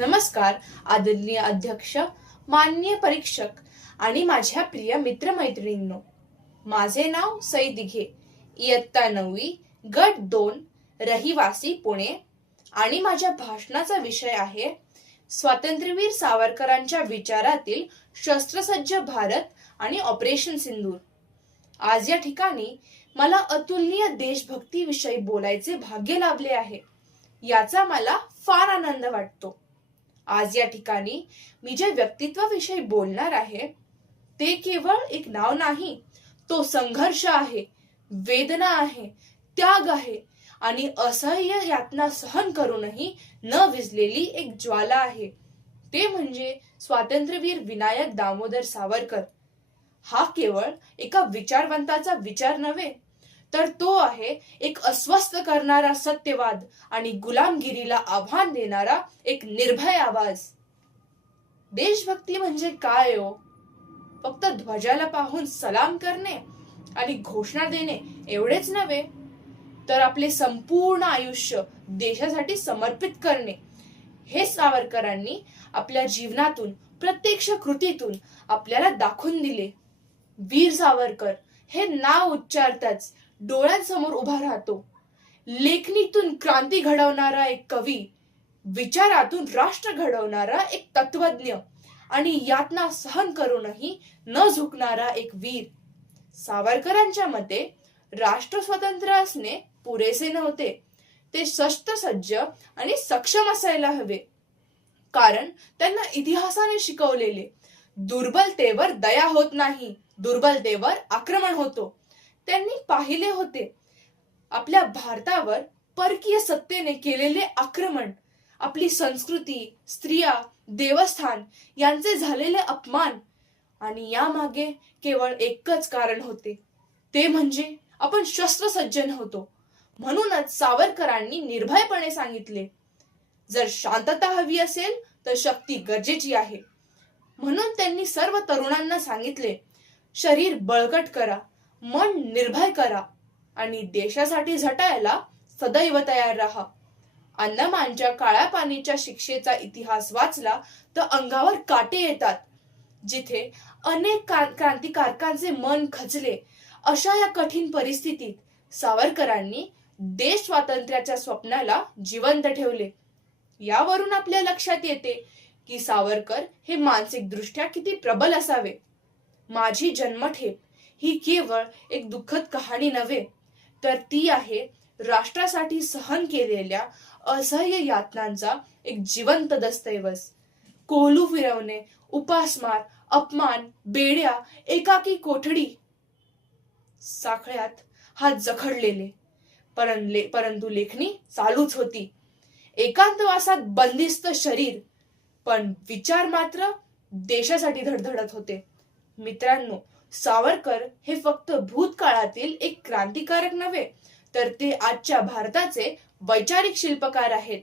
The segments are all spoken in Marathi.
नमस्कार आदरणीय अध्यक्ष, माननीय परीक्षक आणि माझ्या प्रिय मित्रमैत्रिणींनो. माझे नाव सई दिघे, इयत्ता 9वी, गट 2, रहिवासी पुणे. आणि माझ्या भाषणाचा विषय आहे स्वातंत्र्यवीर सावरकरांच्या विचारातील शस्त्रसज्ज भारत आणि ऑपरेशन सिंदूर. आज या ठिकाणी मला अतुलनीय देशभक्तीविषयी बोलायचे भाग्य लाभले आहे. याचा मला फार आनंद वाटतो. आज या ठिकाणी मी जे व्यक्तित्वाविषयी बोलणार आहे ते केवळ एक नाव नाही, तो संघर्ष आहे, वेदना आहे, त्याग आहे आणि असह्य यातना सहन करूनही न विझलेली एक ज्वाला आहे. ते म्हणजे स्वातंत्र्यवीर विनायक दामोदर सावरकर. हा केवळ एका विचारवंताचा विचार नव्हे, तर तो आहे एक अस्वस्थ करणारा सत्यवाद आणि गुलामगिरीला आव्हान देणारा एक निर्भय आवाज. देशभक्ती म्हणजे काय हो? फक्त ध्वजाला पाहून सलाम करणे आणि घोषणा देणे एवढेच नव्हे, तर आपले संपूर्ण आयुष्य देशासाठी समर्पित करणे. हे सावरकरांनी आपल्या जीवनातून, प्रत्यक्ष कृतीतून आपल्याला दाखवून दिले. वीर सावरकर हे नाव उच्चारताच डोळ्यांसमोर उभा राहतो. लेखणीतून क्रांती घडवणारा एक कवी, विचारातून राष्ट्र घडवणारा एक तत्वज्ञ आणि यातना सहन करूनही न झुकणारा एक वीर. सावरकरांच्या मते राष्ट्र स्वतंत्र असणे पुरेसे नव्हते, ते शस्त्रसज्ज आणि सक्षम असायला हवे. कारण त्यांना इतिहासाने शिकवलेले दुर्बलतेवर दया होत नाही, दुर्बलतेवर आक्रमण होतो. त्यांनी पाहिले होते आपल्या भारतावर परकीय सत्तेने केलेले आक्रमण, आपली संस्कृती, स्त्रिया, देवस्थान यांचे झालेले अपमान. आणि यामागे केवळ एकच कारण होते, ते म्हणजे आपण शस्त्रसज्ज नव्हतो. म्हणूनच सावरकरांनी निर्भयपणे सांगितले, जर शांतता हवी असेल तर शक्ती गरजेची आहे. म्हणून त्यांनी सर्व तरुणांना सांगितले, शरीर बळकट करा, मन निर्भय करा आणि देशासाठी झटायला सदैव तयार राहा. अंदमानच्या काळ्या पाणीच्या शिक्षेचा इतिहास वाचला तर अंगावर काटे येतात. जिथे अनेक क्रांतिकारकांचे मन खचले, अशा या कठीण परिस्थितीत सावरकरांनी देश स्वातंत्र्याच्या स्वप्नाला जिवंत ठेवले. यावरून आपल्या लक्षात येते की सावरकर हे मानसिकदृष्ट्या किती प्रबल असावे. माझी जन्मठेप ही केवळ एक दुःखद कहाणी नव्हे, तर ती आहे राष्ट्रासाठी सहन केलेल्या असह्य यातनांचा एक जिवंत दस्तऐवज. कोलू फिरवणे, उपासमार, अपमान, बेड्या, एकाकी कोठडी, साखळ्यात हात जखडलेले, परंतु लेखणी चालूच होती. एकांतवासात बंदिस्त शरीर, पण विचार मात्र देशासाठी धडधडत होते. मित्रांनो, सावरकर हे फक्त भूतकाळातील एक क्रांतिकारक नव्हे, तर ते आजच्या भारताचे वैचारिक शिल्पकार आहेत.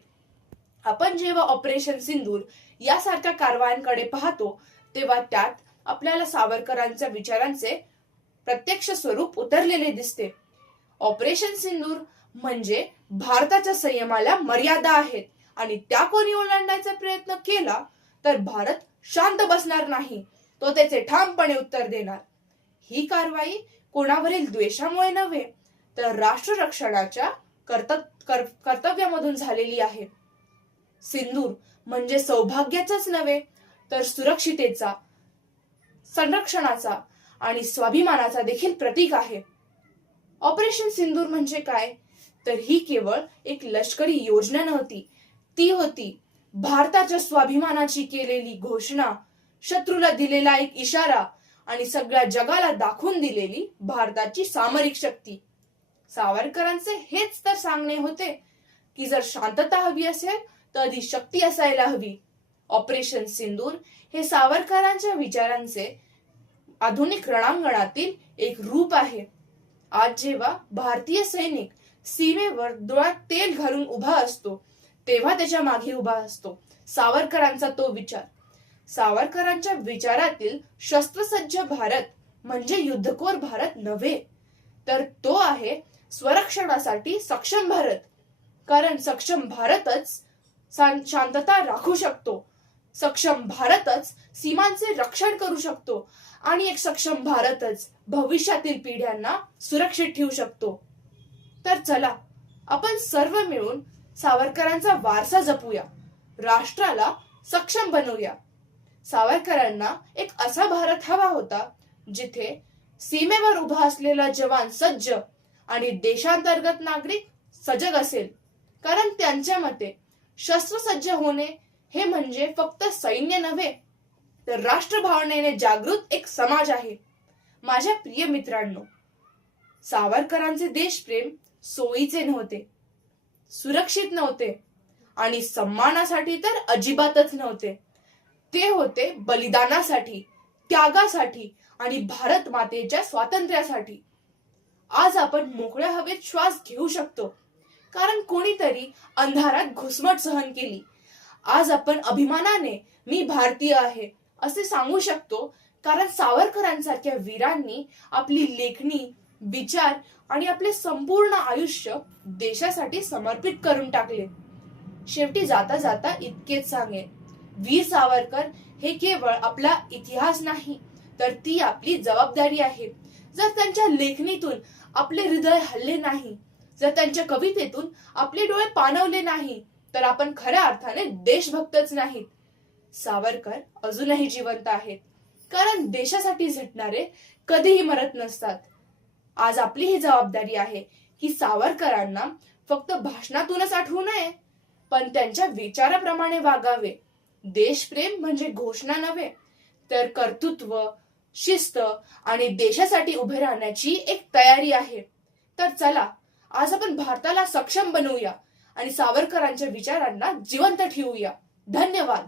आपण जेव्हा ऑपरेशन सिंदूर यासारख्या कारवायांकडे पाहतो, तेव्हा त्यात आपल्याला सावरकरांच्या विचारांचे प्रत्यक्ष स्वरूप उतरलेले दिसते. ऑपरेशन सिंदूर म्हणजे भारताच्या संयमाला मर्यादा आहेत आणि त्या कोणी ओलांडायचा प्रयत्न केला तर भारत शांत बसणार नाही, तो त्याचे ठामपणे उत्तर देणार. ही कारवाई कोणावरील द्वेषामुळे नव्हे, तर राष्ट्र रक्षणाच्या कर्तव्यामधून झालेली आहे. सिंदूर म्हणजे सौभाग्याचाच नव्हे, तर सुरक्षितेचा, संरक्षणाचा आणि स्वाभिमानाचा देखील प्रतीक आहे. ऑपरेशन सिंदूर म्हणजे काय, तर ही केवळ एक लष्करी योजना नव्हती, ती होती भारताच्या स्वाभिमानाची केलेली घोषणा, शत्रूला दिलेला एक इशारा आणि सगळ्या जगाला दाखवून दिलेली भारताची सामरिक शक्ती. सावरकरांचे हेच तर सांगणे होते की जर शांतता हवी असेल तर आधी शक्ती असायला हवी. ऑपरेशन सिंदूर हे सावरकरांच्या विचारांचे आधुनिक रणांगणातील एक रूप आहे. आज जेव्हा भारतीय सैनिक सीमेवर डोळ्यात तेल घालून उभा असतो, तेव्हा त्याच्या मागे उभा असतो सावरकरांचा तो विचार. सावरकरांच्या विचारातील शस्त्रसज्ज भारत म्हणजे युद्धखोर भारत नव्हे, तर तो आहे स्वरक्षणासाठी सक्षम भारत. कारण सक्षम भारतच शांतता राखू शकतो. सक्षम भारतच सीमांचे रक्षण करू शकतो आणि एक सक्षम भारतच भविष्यातील पिढ्यांना सुरक्षित ठेवू शकतो. तर चला आपण सर्व मिळून सावरकरांचा वारसा जपूया, राष्ट्राला सक्षम बनवूया. सावरकरांना एक असा भारत हवा होता जिथे सीमेवर उभा असलेला जवान सज्ज आणि देशांतर्गत नागरिक सजग असेल. कारण त्यांच्या मते शस्त्रसज्ज होणे हे म्हणजे फक्त सैन्य नव्हे तर राष्ट्रभावनेने जागृत एक समाज आहे. माझ्या प्रिय मित्रांनो, सावरकरांचे देशप्रेम सोयीचे नव्हते, सुरक्षित नव्हते आणि सन्मानासाठी तर अजिबातच नव्हते. ते होते बलिदानासाठी, त्यागासाठी आणि भारत मातेच्या स्वातंत्र्यासाठी. आज आपण मोकळ्या हवेत श्वास घेऊ शकतो कारण कोणीतरी अंधारात घुसमट सहन केली. आज आपण अभिमानाने मी भारतीय आहे असे सांगू शकतो कारण सावरकरांसारख्या वीरांनी आपली लेखणी, विचार आणि आपले संपूर्ण आयुष्य देशासाठी समर्पित करून टाकले. शेवटी जाता जाता इतकेच सांगेन, वीर सावरकर हे केवळ आपला इतिहास नाही तर ती आपली जबाबदारी आहे. जर त्यांच्या लेखणीतून आपले हृदय हलले नाही, जर त्यांच्या कवितेतून आपले डोळे पाणवले नाही तर आपण खऱ्या अर्थाने देशभक्तच नाहीत. सावरकर अजूनही जिवंत आहेत कारण देशासाठी झटणारे कधीही मरत नसतात. आज आपली ही जबाबदारी आहे की सावरकरांना फक्त भाषणातूनच आठवू नये पण त्यांच्या विचाराप्रमाणे वागावे. देशप्रेम म्हणजे घोषणा नव्हे तर कर्तृत्व, शिस्त आणि देशासाठी उभे राहण्याची एक तयारी आहे. तर चला आज आपण भारताला सक्षम बनवूया आणि सावरकरांच्या विचारांना जिवंत ठेवूया. धन्यवाद.